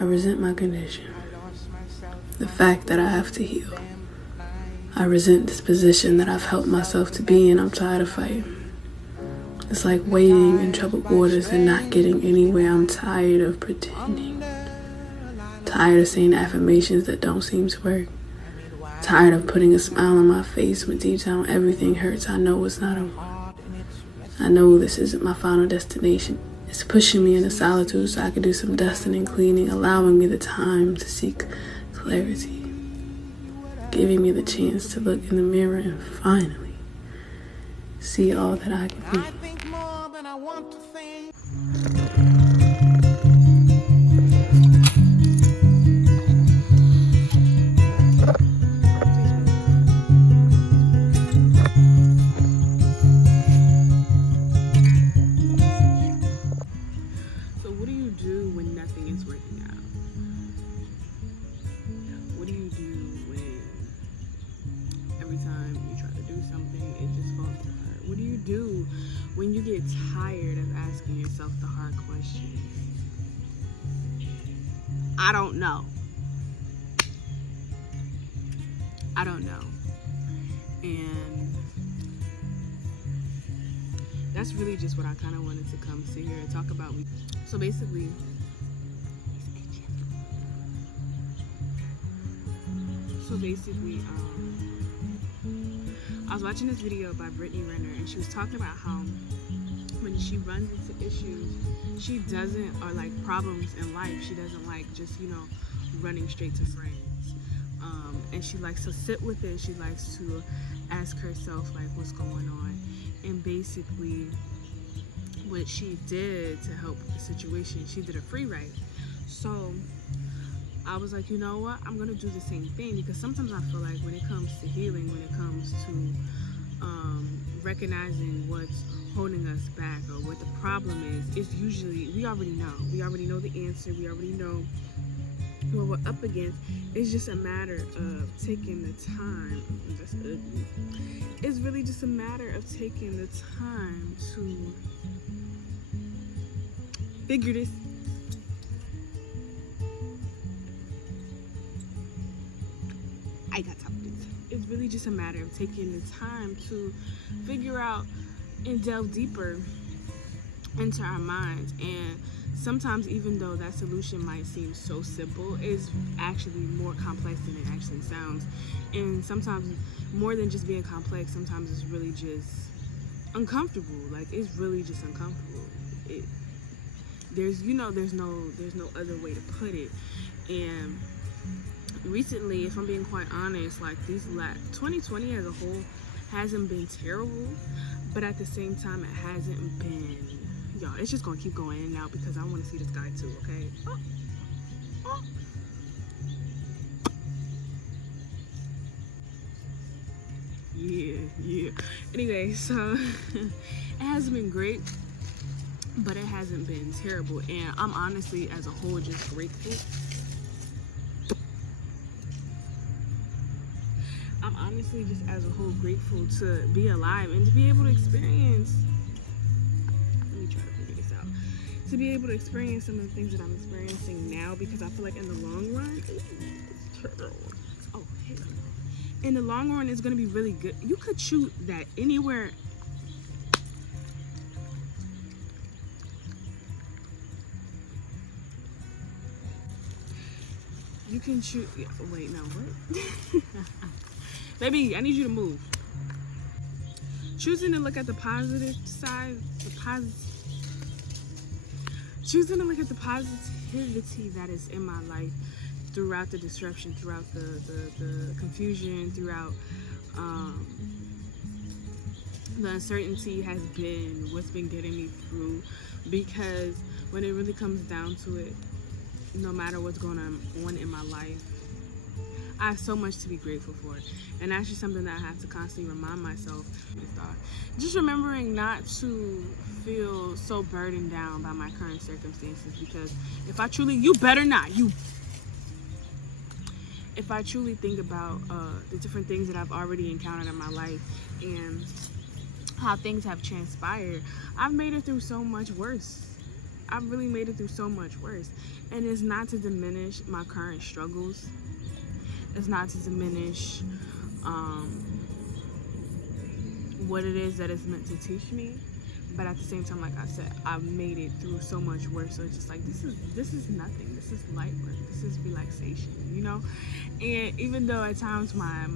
I resent my condition, the fact that I have to heal. I resent this position that I've helped myself to be in. I'm tired of fighting. It's like wading in troubled waters and not getting anywhere. I'm tired of pretending. Tired of saying affirmations that don't seem to work. Tired of putting a smile on my face when deep down everything hurts. I know it's not over. I know this isn't my final destination. It's pushing me into solitude so I can do some dusting and cleaning, allowing me the time to seek clarity, giving me the chance to look in the mirror and finally see all that I can be. I think more than I want to think. So what do you do when nothing is working out? What do you do when every time you try to do something, it just falls apart? What do you do when you get tired of asking yourself the hard question? I don't know. I don't know. And that's really just what I kind of wanted to come sit here and talk about. So basically, I was watching this video by Brittany Renner, and she was talking about how when she runs into issues, she doesn't, or like problems in life, she doesn't like just, running straight to friends. And she likes to sit with it. She likes to ask herself like what's going on. And basically what she did to help the situation, she did a free write. So I was like, you know what, I'm gonna do the same thing, because sometimes I feel like when it comes to healing, when it comes to recognizing what's holding us back or what the problem is, it's usually, we already know the answer, we already know what we're up against. It's just a matter of taking the time. It's really just a matter of taking the time to figure this. I got time for this. It's really just a matter of taking the time to figure out and delve deeper into our minds. And sometimes, even though that solution might seem so simple, it's actually more complex than it actually sounds. And sometimes, more than just being complex, sometimes it's really just uncomfortable. Like, it's really just uncomfortable. There's no other way to put it. And recently, if I'm being quite honest, like 2020 as a whole hasn't been terrible, but at the same time, it hasn't been. Y'all, it's just gonna keep going in and out because I want to see this guy too, okay? Yeah. Anyway, so it hasn't been great, but it hasn't been terrible. And I'm honestly, as a whole, just grateful. I'm honestly just, as a whole, grateful to be alive and to be able to experience. To be able to experience some of the things that I'm experiencing now, because I feel like in the long run, in the long run, it's gonna be really good. You could shoot that anywhere. You can shoot. Yeah, wait, no, what? Baby, I need you to move. Choosing to look at the positive side, choosing to look at the positivity that is in my life throughout the disruption, throughout the confusion, throughout the uncertainty has been what's been getting me through. Because when it really comes down to it, no matter what's going on in my life, I have so much to be grateful for. And that's just something that I have to constantly remind myself. Just remembering not to feel so burdened down by my current circumstances, because if I truly think about the different things that I've already encountered in my life and how things have transpired, I've made it through so much worse. I've really made it through so much worse. And it's not to diminish my current struggles. It's not to diminish what it is that it's meant to teach me. But at the same time, like I said, I've made it through so much worse. So it's just like, this is nothing. This is light work. This is relaxation, you know? And even though at times my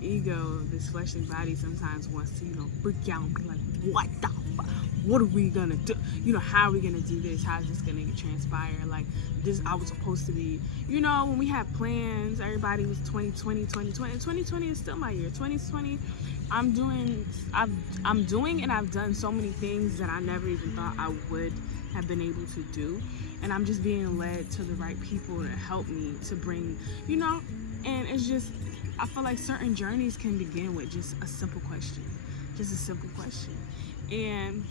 ego, this fleshly body, sometimes wants to, you know, freak out and be like, what the fuck? What are we gonna do? You know, how are we gonna do this? How is this gonna transpire? Like, this, I was supposed to be, you know, when we had plans, everybody was 2020, and 2020 is still my year. 2020, I'm doing and I've done so many things that I never even thought I would have been able to do. And I'm just being led to the right people to help me to bring, you know, and it's just, I feel like certain journeys can begin with just a simple question. Just a simple question. And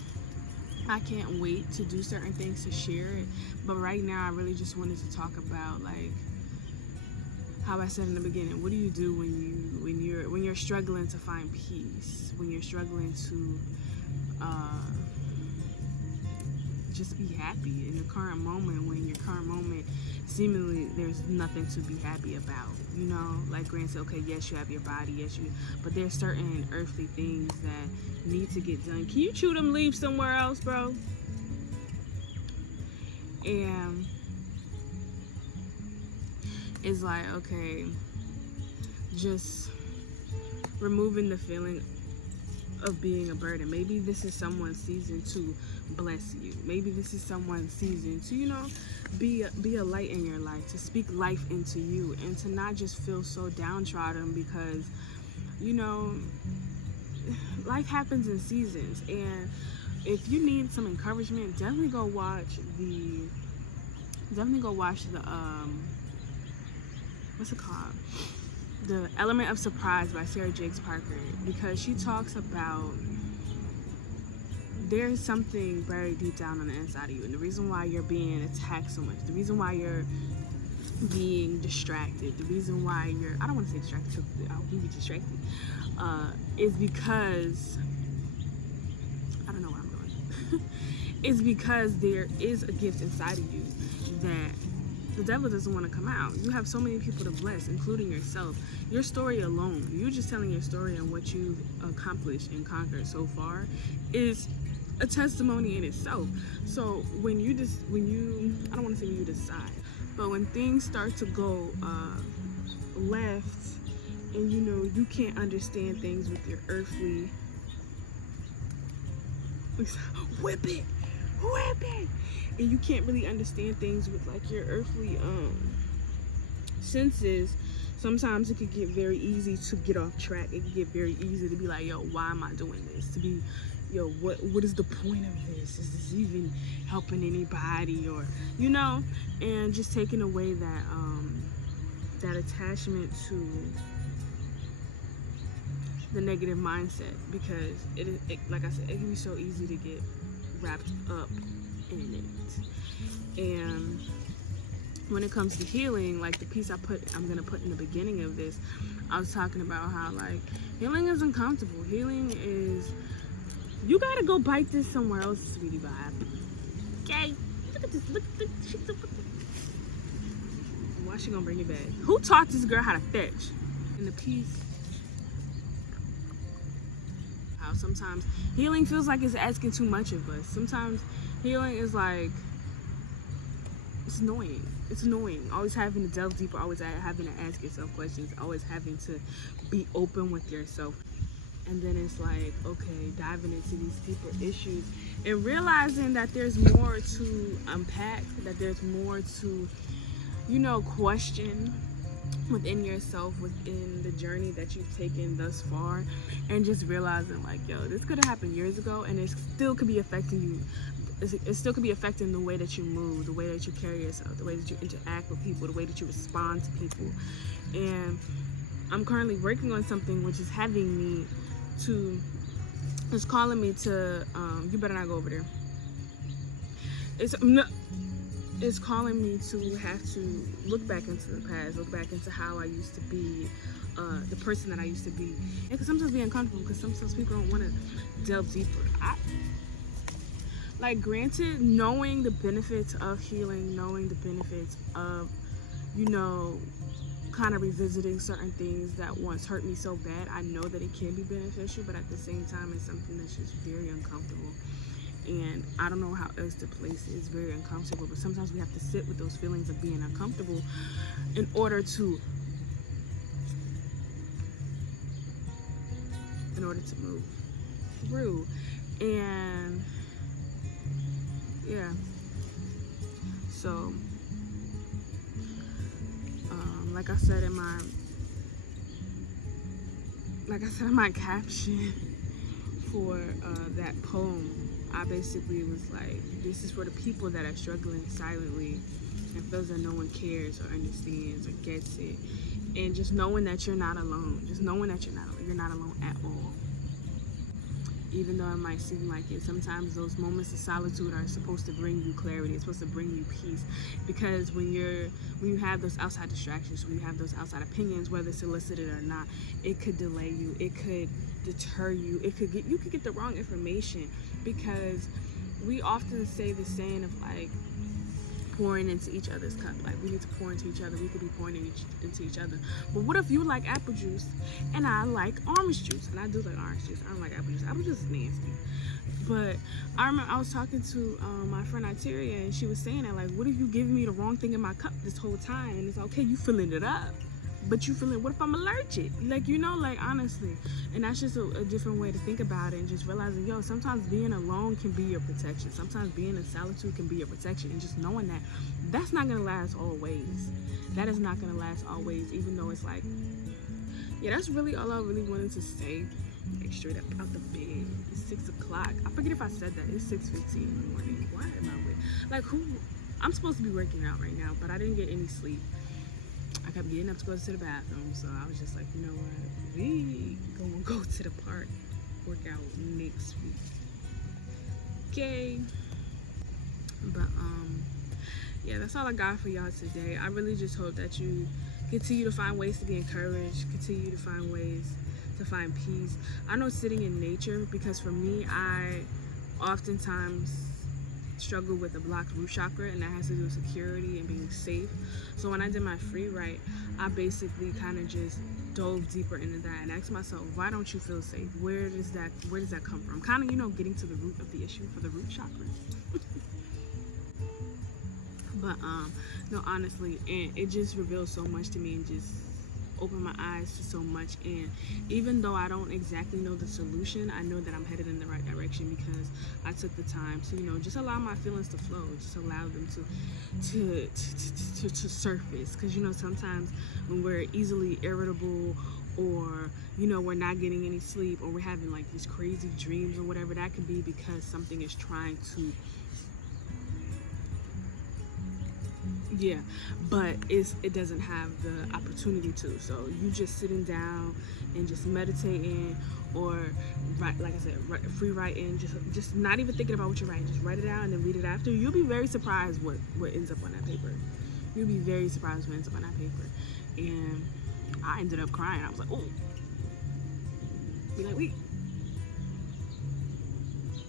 I can't wait to do certain things to share it. But right now I really just wanted to talk about, like, how I said in the beginning, what do you do when you're struggling to find peace, when you're struggling to just be happy in the current moment, when your current moment seemingly there's nothing to be happy about, you know? Like Grant said, okay, yes, you have your body, yes, but there's certain earthly things that need to get done. Can you chew them leaves somewhere else, bro? And it's like, okay, just removing the feeling of being a burden. Maybe this is someone's season to bless you. Maybe this is someone's season to, you know, be a light in your life, to speak life into you, and to not just feel so downtrodden, because, you know, life happens in seasons. And if you need some encouragement, definitely go watch the what's it called? The Element of Surprise by Sarah Jakes Parker, because she talks about there's something buried deep down on the inside of you, and the reason why you're being attacked so much, the reason why you're being distracted, the reason why you're, I don't want to say distracted because I'll be distracted, is because, I don't know what I'm doing. It's because there is a gift inside of you that the devil doesn't want to come out. You have so many people to bless, including yourself. Your story alone, you just telling your story and what you've accomplished and conquered so far, is a testimony in itself. So when you I don't want to say when you decide, but when things start to go left, and you know you can't understand things with your earthly, whip it, and you can't really understand things with like your earthly senses, sometimes it could get very easy to get off track. It could get very easy to be like, yo, why am I doing this? To be, yo, what is the point of this? Is this even helping anybody? Or, you know, and just taking away that that attachment to the negative mindset, because it like I said, it can be so easy to get wrapped up in it. And when it comes to healing, like the piece I'm gonna put in the beginning of this, I was talking about how, like, healing is uncomfortable. Healing is, you gotta go bite this somewhere else, sweetie vibe. Okay, look at this, look. Why she gonna bring it back? Who taught this girl how to fetch? In the piece, how sometimes healing feels like it's asking too much of us. Sometimes healing is like, it's annoying. It's annoying. Always having to delve deeper, always having to ask yourself questions, always having to be open with yourself. And then it's like, okay, diving into these deeper issues and realizing that there's more to unpack, that there's more to, you know, question within yourself, within the journey that you've taken thus far, and just realizing, like, yo, this could have happened years ago, and it still could be affecting you. It still could be affecting the way that you move, the way that you carry yourself, the way that you interact with people, the way that you respond to people. And I'm currently working on something which is having me to, it's calling me to, you better not go over there. It's calling me to have to look back into the past, look back into how I used to be, the person that I used to be. It can sometimes be uncomfortable because sometimes people don't want to delve deeper. like, granted, knowing the benefits of healing, knowing the benefits of, you know, kind of revisiting certain things that once hurt me so bad, I know that it can be beneficial, but at the same time, it's something that's just very uncomfortable. And I don't know how else to place it. It's very uncomfortable, but sometimes we have to sit with those feelings of being uncomfortable in order to move through. And yeah, so like I said in my caption for that poem, I basically was like, this is for the people that are struggling silently and feels that no one cares or understands or gets it. And just knowing that you're not alone. Just knowing that you're not alone at all. Even though it might seem like it, sometimes those moments of solitude are supposed to bring you clarity. It's supposed to bring you peace. Because when you have those outside distractions, when you have those outside opinions, whether solicited or not, it could delay you. It could deter you. You could get the wrong information. Because we often say the saying of like pouring into each other's cup. Like, we need to pour into each other. We could be pouring into each other. But what if you like apple juice and I like orange juice? And I do like orange juice. I don't like apple juice. Apple juice is nasty. But I remember I was talking to my friend Iteria, and she was saying that, like, what if you giving me the wrong thing in my cup this whole time? And it's okay, you filling it up, but you feeling, what if I'm allergic? Like, you know, like, honestly. And that's just a different way to think about it, and just realizing, yo, sometimes being alone can be your protection. Sometimes being in solitude can be your protection. And just knowing that that's not going to last always. That is not going to last always, even though it's like, yeah, that's really all I really wanted to say. Like, straight up out the bed. It's 6 o'clock. I forget if I said that. It's 6:15 in the morning. Why am I with? Like, who? I'm supposed to be working out right now, but I didn't get any sleep. I kept getting up to go to the bathroom, so I was just like, you know what? We gonna go to the park, work out next week. Okay. But yeah, that's all I got for y'all today. I really just hope that you continue to find ways to be encouraged, continue to find ways to find peace. I know sitting in nature, because for me, I oftentimes struggle with a blocked root chakra, and that has to do with security and being safe. So when I did my free write, I basically kind of just dove deeper into that and asked myself, why don't you feel safe? Where does that come from? Kind of, you know, getting to the root of the issue for the root chakra. But no, honestly, and it just revealed so much to me and just opened my eyes to so much. And even though I don't exactly know the solution, I know that I'm headed in the right direction, because I took the time to, you know, just allow my feelings to flow, just allow them to surface. Because, you know, sometimes when we're easily irritable, or, you know, we're not getting any sleep, or we're having like these crazy dreams or whatever, that could be because something is trying to, yeah, but it doesn't have the opportunity to. So you just sitting down and just meditating, or like I said, free writing, just not even thinking about what you're writing, just write it out and then read it after. You'll be very surprised what ends up on that paper. You'll be very surprised what ends up on that paper. And I ended up crying. I was like, oh, be like, wait.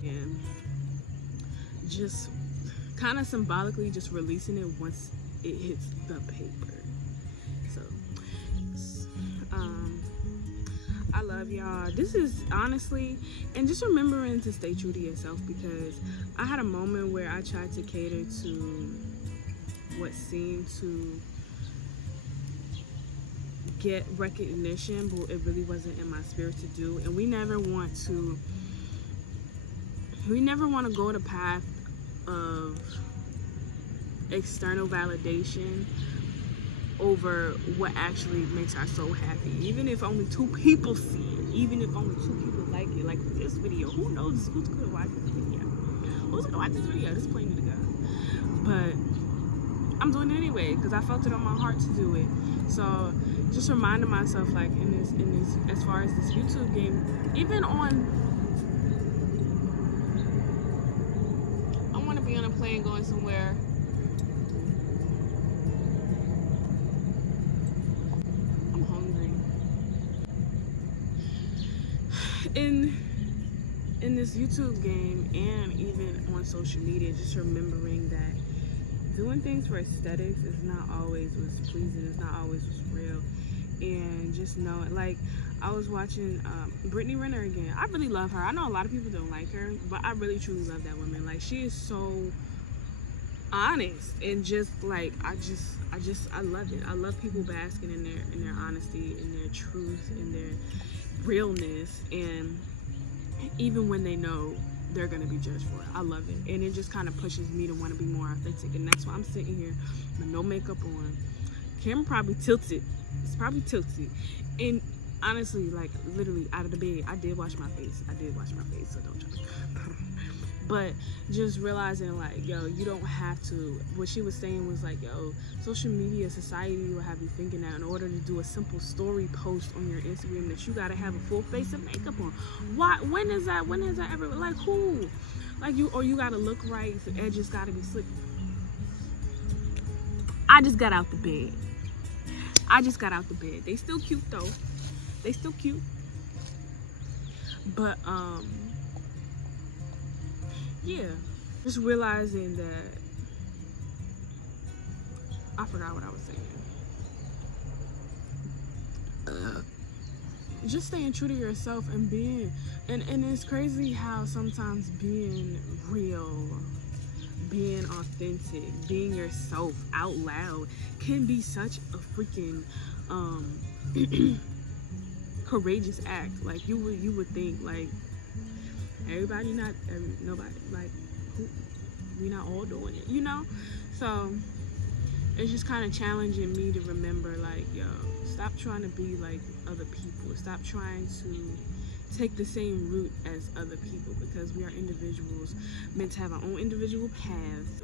And just kind of symbolically just releasing it once it hits the paper. So I love y'all. This is honestly, and just remembering to stay true to yourself, because I had a moment where I tried to cater to what seemed to get recognition, but it really wasn't in my spirit to do. And we never want to go the path of external validation over what actually makes our soul happy. Even if only 2 people see it, even if only 2 people like it, like this video, who knows who's gonna watch this video? Who's gonna watch this video? This plane to go. But I'm doing it anyway, because I felt it on my heart to do it. So just reminding myself, like, in this as far as this YouTube game, even on, I want to be on a plane going somewhere. I'm hungry. In in this YouTube game and even on social media, just remembering that doing things for aesthetics is not always what's pleasing, it's not always what's real. And just knowing, like, I was watching Brittany Renner again. I really love her. I know a lot of people don't like her, but I really truly love that woman. Like, she is so honest, and just like I love it. I love people basking in their honesty, in their truth, in their realness, and even when they know they're gonna be judged for it. I love it, and it just kind of pushes me to want to be more authentic. And that's why I'm sitting here with no makeup on. Camera probably tilted. It's probably tilted, and honestly, like, literally out of the bed, I did wash my face, so don't judge. But just realizing, like, yo, you don't have to, what she was saying was like, yo, social media, society will have you thinking that in order to do a simple story post on your Instagram that you gotta have a full face of makeup on. Why? When has that ever, like, who? Like, you gotta look right, the edges gotta be slick. I just got out the bed. They still cute though. But yeah, just realizing that I forgot what I was saying. Just staying true to yourself and being, and it's crazy how sometimes being real, being authentic, being yourself out loud can be such a freaking courageous act. Like, you would think, like, nobody, like, we not all doing it, you know? So it's just kind of challenging me to remember, like, yo, stop trying to be like other people. Stop trying to take the same route as other people, because we are individuals meant to have our own individual paths.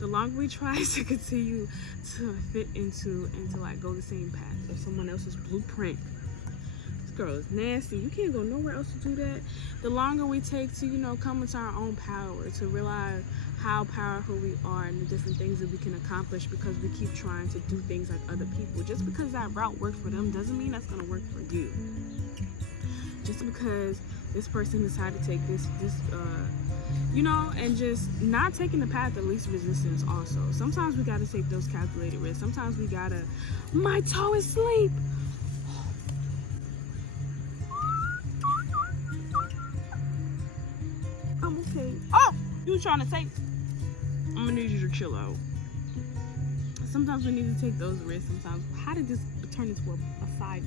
The longer we try to continue to fit into like go the same path of someone else's blueprint, this girl is nasty, you can't go nowhere else to do that. The longer we take to, you know, come into our own power, to realize how powerful we are and the different things that we can accomplish, because we keep trying to do things like other people. Just because that route worked for them doesn't mean that's gonna work for you. Just because this person decided to take this you know, and just not taking the path of least resistance also. Sometimes we gotta take those calculated risks. Sometimes we gotta, my toe is asleep. I'm okay. Oh, you trying to take, I'm gonna need you to chill out. Sometimes we need to take those risks. Sometimes, how did this turn into a side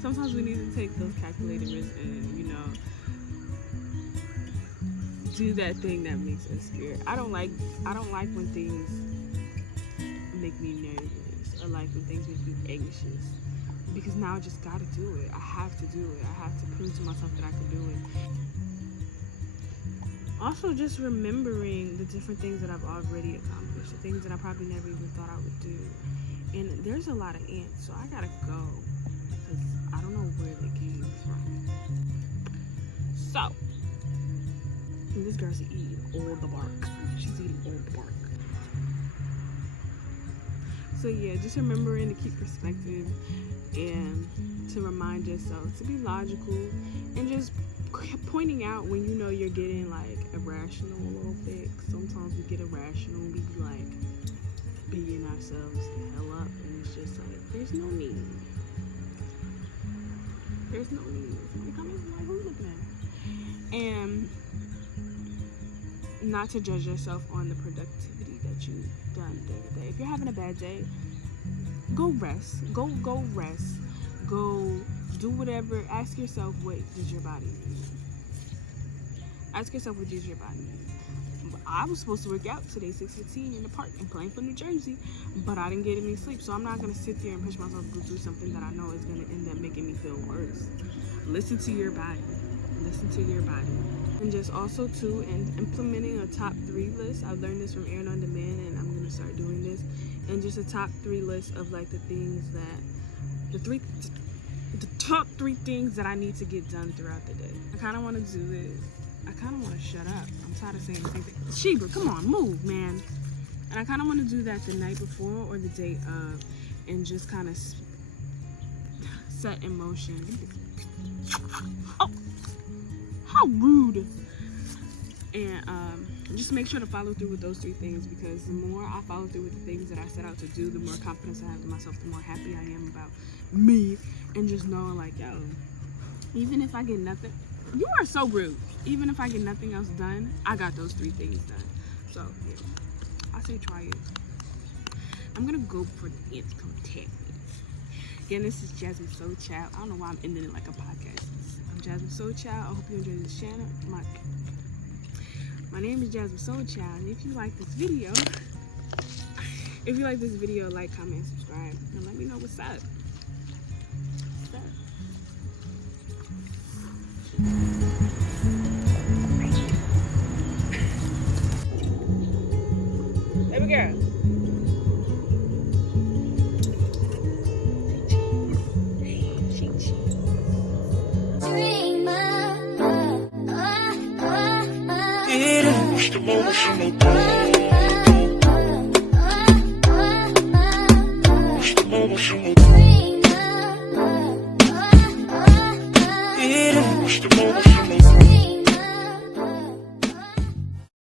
sometimes we need to take those calculated risks and, you know, do that thing that makes us scared. I don't like when things make me nervous, or like when things make me anxious, because now I just gotta do it. I have to do it. I have to prove to myself that I can do it. Also, just remembering the different things that I've already accomplished, the things that I probably never even thought I would do. And there's a lot of ants, so I gotta go, because I don't know where they came from. So, this girl's eating all the bark. She's eating all the bark. So yeah, just remembering to keep perspective and to remind yourself to be logical, and just pointing out when you know you're getting like irrational a little bit. Sometimes we get irrational and we be like beating ourselves the hell up, and it's just like, there's no need. Like, who's looking at me? And not to judge yourself on the productivity that you've done day to day. If you're having a bad day, go rest. Go rest. Go do whatever. Ask yourself, what does your body need? Ask yourself, what does your body need? I was supposed to work out today, 6:15 in the park in Plainfield, New Jersey, but I didn't get any sleep, so I'm not going to sit there and push myself to go do something that I know is going to end up making me feel worse. Listen to your body. And just also too, and implementing a top 3 list. I've learned this from Aaron on Demand, and I'm going to start doing this. And just a top 3 list of like the things that, the top 3 things that I need to get done throughout the day. I kind of want to do this. I kind of want to shut up. I'm tired of saying the same thing. Sheba, come on, move, man. And I kind of want to do that the night before or the day of, and just kind of set in motion. Oh, how rude. And just make sure to follow through with those 3 things, because the more I follow through with the things that I set out to do, the more confidence I have in myself, the more happy I am about me, and just knowing like, yo, even if I get nothing, you are so rude. Even if I get nothing else done, I got those 3 things done. So yeah, I say try it. I'm gonna go for the ants contact me. Again, this is JASMINESOULCHILD. I don't know why I'm ending it like a podcast. I'm JASMINESOULCHILD. I hope you enjoyed this channel. My name is JASMINESOULCHILD, and if you like this video, like, comment, subscribe, and let me know what's up. Baby girl. Emotional.